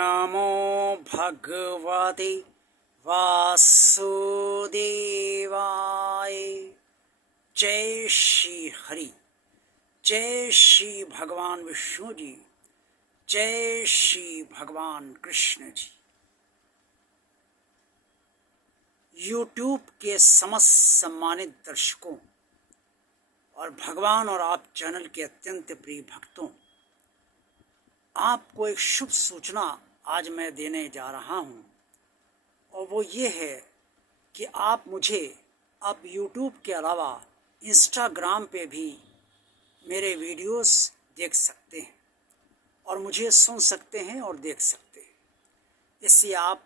नमो भगवते वासुदेवाय। जय श्री हरि, जय श्री भगवान विष्णु जी, जय श्री भगवान कृष्ण जी। यूट्यूब के समस्त सम्मानित दर्शकों और भगवान और आप चैनल के अत्यंत प्रिय भक्तों, आपको एक शुभ सूचना आज मैं देने जा रहा हूं, और वो ये है कि आप मुझे अब यूट्यूब के अलावा इंस्टाग्राम पे भी मेरे वीडियोस देख सकते हैं और मुझे सुन सकते हैं और देख सकते हैं। इससे आप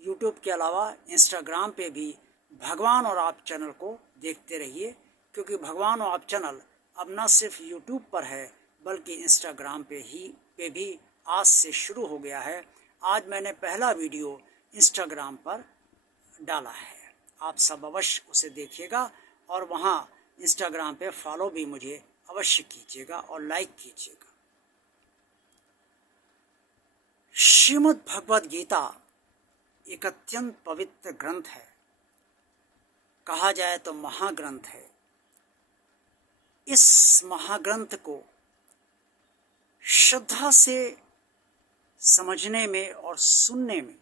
यूट्यूब के अलावा इंस्टाग्राम पे भी भगवान और आप चैनल को देखते रहिए, क्योंकि भगवान और आप चैनल अब न सिर्फ यूट्यूब पर है बल्कि इंस्टाग्राम पे भी आज से शुरू हो गया है। आज मैंने पहला वीडियो इंस्टाग्राम पर डाला है, आप सब अवश्य उसे देखिएगा और वहाँ इंस्टाग्राम पे फॉलो भी मुझे अवश्य कीजिएगा और लाइक कीजिएगा। श्रीमद् भगवद गीता एक अत्यंत पवित्र ग्रंथ है, कहा जाए तो महाग्रंथ है। इस महाग्रंथ को श्रद्धा से समझने में और सुनने में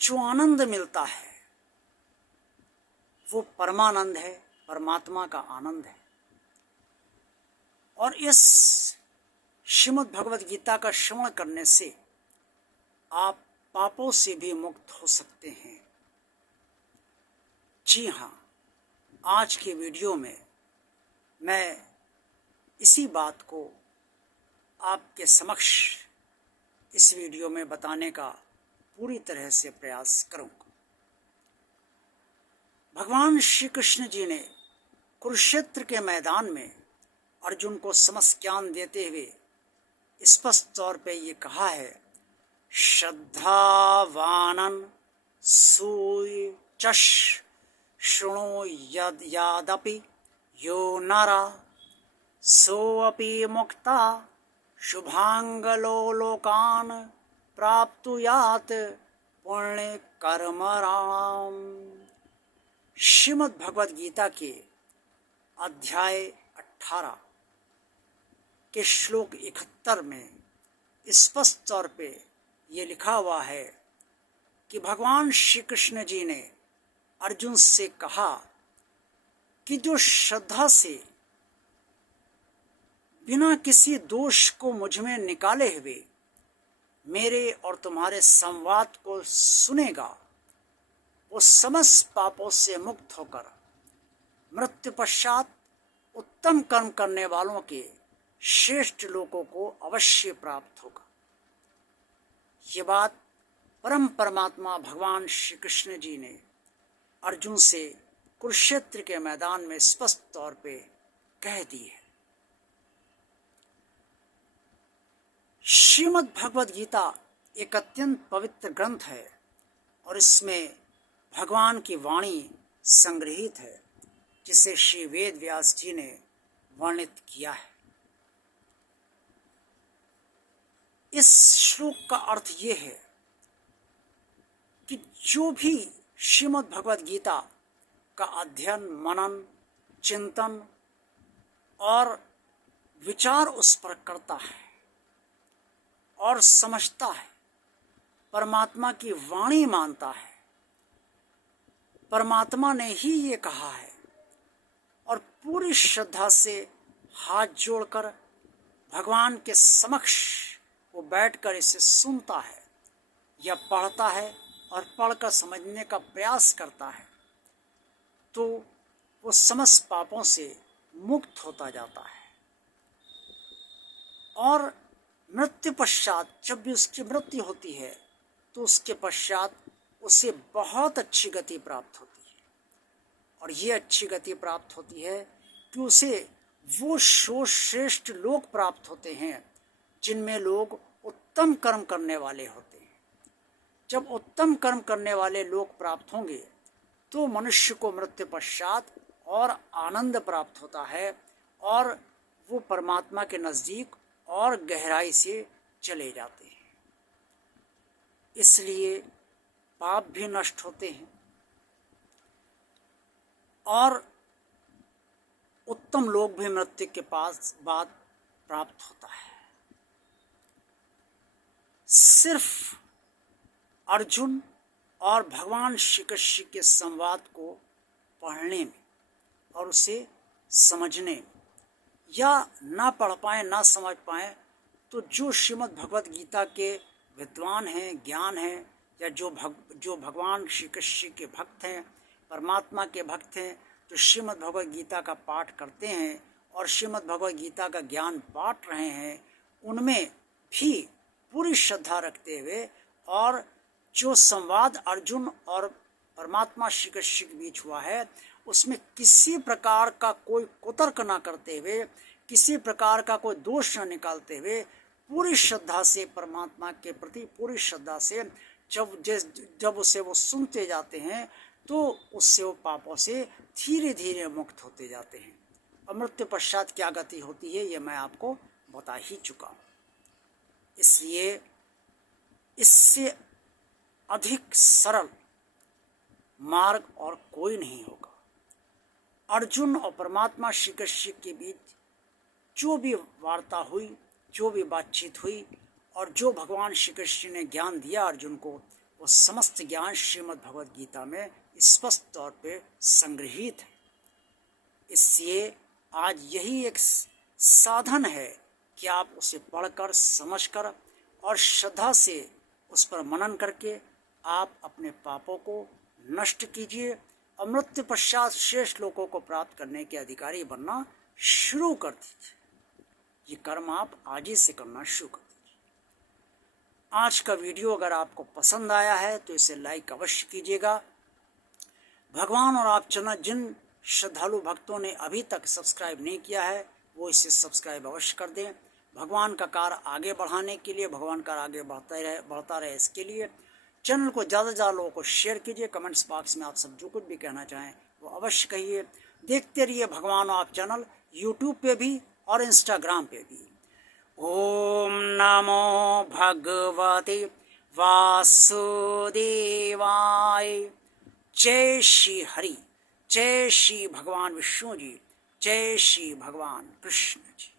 जो आनंद मिलता है वो परमानंद है, परमात्मा का आनंद है। और इस श्रीमद् भगवद गीता का श्रवण करने से आप पापों से भी मुक्त हो सकते हैं। जी हाँ, आज के वीडियो में मैं इसी बात को आपके समक्ष इस वीडियो में बताने का पूरी तरह से प्रयास करूंगा। भगवान श्री कृष्ण जी ने कुरुक्षेत्र के मैदान में अर्जुन को समस्त ज्ञान देते हुए स्पष्ट तौर पे ये कहा है, श्रद्धावानन सूय चश शृणु यद यादपि यो नरा सोऽपि मुक्ता शुभांगलो लोकान प्राप्तुयात पुण्य कर्मराम। श्रीमद् भगवद गीता के अध्याय 18 के श्लोक 71 में स्पष्ट तौर पे ये लिखा हुआ है कि भगवान श्री कृष्ण जी ने अर्जुन से कहा कि जो श्रद्धा से बिना किसी दोष को मुझ में निकाले हुए मेरे और तुम्हारे संवाद को सुनेगा, वो समस्त पापों से मुक्त होकर मृत्यु पश्चात उत्तम कर्म करने वालों के श्रेष्ठ लोकों को अवश्य प्राप्त होगा। ये बात परम परमात्मा भगवान श्री कृष्ण जी ने अर्जुन से कुरुक्षेत्र के मैदान में स्पष्ट तौर पे कह दी है। श्रीमद् भगवद गीता एक अत्यंत पवित्र ग्रंथ है और इसमें भगवान की वाणी संग्रहित है, जिसे श्री वेद व्यास जी ने वर्णित किया है। इस श्लोक का अर्थ ये है कि जो भी श्रीमद् भगवद गीता का अध्ययन, मनन, चिंतन और विचार उस पर करता है और समझता है, परमात्मा की वाणी मानता है, परमात्मा ने ही ये कहा है, और पूरी श्रद्धा से हाथ जोड़कर भगवान के समक्ष वो बैठकर इसे सुनता है या पढ़ता है और पढ़कर समझने का प्रयास करता है, तो वो समस्त पापों से मुक्त होता जाता है। और मृत्यु पश्चात जब भी उसकी मृत्यु होती है तो उसके पश्चात उसे बहुत अच्छी गति प्राप्त होती है, और ये अच्छी गति प्राप्त होती है कि उसे वो श्रेष्ठ लोक प्राप्त होते हैं जिनमें लोग उत्तम कर्म करने वाले होते हैं। जब उत्तम कर्म करने वाले लोग प्राप्त होंगे तो मनुष्य को मृत्यु पश्चात और आनंद प्राप्त होता है और वो परमात्मा के नज़दीक और गहराई से चले जाते हैं। इसलिए पाप भी नष्ट होते हैं और उत्तम लोग भी मृत्यु के पास बाद प्राप्त होता है। सिर्फ अर्जुन और भगवान श्री कृष्ण के संवाद को पढ़ने में और उसे समझने में, या ना पढ़ पाए ना समझ पाए, तो जो श्रीमद् भगवत गीता के विद्वान हैं, ज्ञान हैं, या जो भगवान श्री कृष्ण के भक्त हैं, परमात्मा के भक्त हैं, जो श्रीमद् भगवत गीता का पाठ करते हैं और श्रीमद् भगवत गीता का ज्ञान बांट रहे हैं, उनमें भी पूरी श्रद्धा रखते हुए और जो संवाद अर्जुन और परमात्मा श्री कृष्ण के बीच हुआ है उसमें किसी प्रकार का कोई कुतर्क न करते हुए, किसी प्रकार का कोई दोष न निकालते हुए, पूरी श्रद्धा से परमात्मा के प्रति पूरी श्रद्धा से जब उसे वो सुनते जाते हैं तो उससे वो पापों से धीरे धीरे मुक्त होते जाते हैं। और मृत्यु पश्चात क्या गति होती है ये मैं आपको बता ही चुका हूँ। इसलिए इससे अधिक सरल मार्ग और कोई नहीं होगा। अर्जुन और परमात्मा श्री कृष्ण के बीच जो भी वार्ता हुई, जो भी बातचीत हुई और जो भगवान श्री कृष्ण ने ज्ञान दिया अर्जुन को, वो समस्त ज्ञान श्रीमद् भगवद गीता में स्पष्ट तौर पे संग्रहित है। इसलिए आज यही एक साधन है कि आप उसे पढ़कर, समझकर और श्रद्धा से उस पर मनन करके आप अपने पापों को नष्ट कीजिए और मृत्यु पश्चात श्रेष्ठ लोगों को प्राप्त करने के अधिकारी बनना शुरू कर दीजिए। ये कर्म आप आज ही से करना शुरू कर दीजिए। आज का वीडियो अगर आपको पसंद आया है तो इसे लाइक अवश्य कीजिएगा। भगवान और आप चैनल जिन श्रद्धालु भक्तों ने अभी तक सब्सक्राइब नहीं किया है वो इसे सब्सक्राइब अवश्य कर दें। भगवान का कार्य आगे बढ़ाने के लिए, भगवान का आगे बढ़ता रहे इसके लिए चैनल को ज़्यादा से ज़्यादा लोगों को शेयर कीजिए। कमेंट्स बॉक्स में आप सब जो कुछ भी कहना चाहें वो अवश्य कहिए। देखते रहिए भगवान और आप चैनल यूट्यूब पे भी और इंस्टाग्राम पे भी। ओम नमो भगवते वासुदेवाय। जय श्री हरि, जय श्री भगवान विष्णु जी, जय श्री भगवान कृष्ण जी।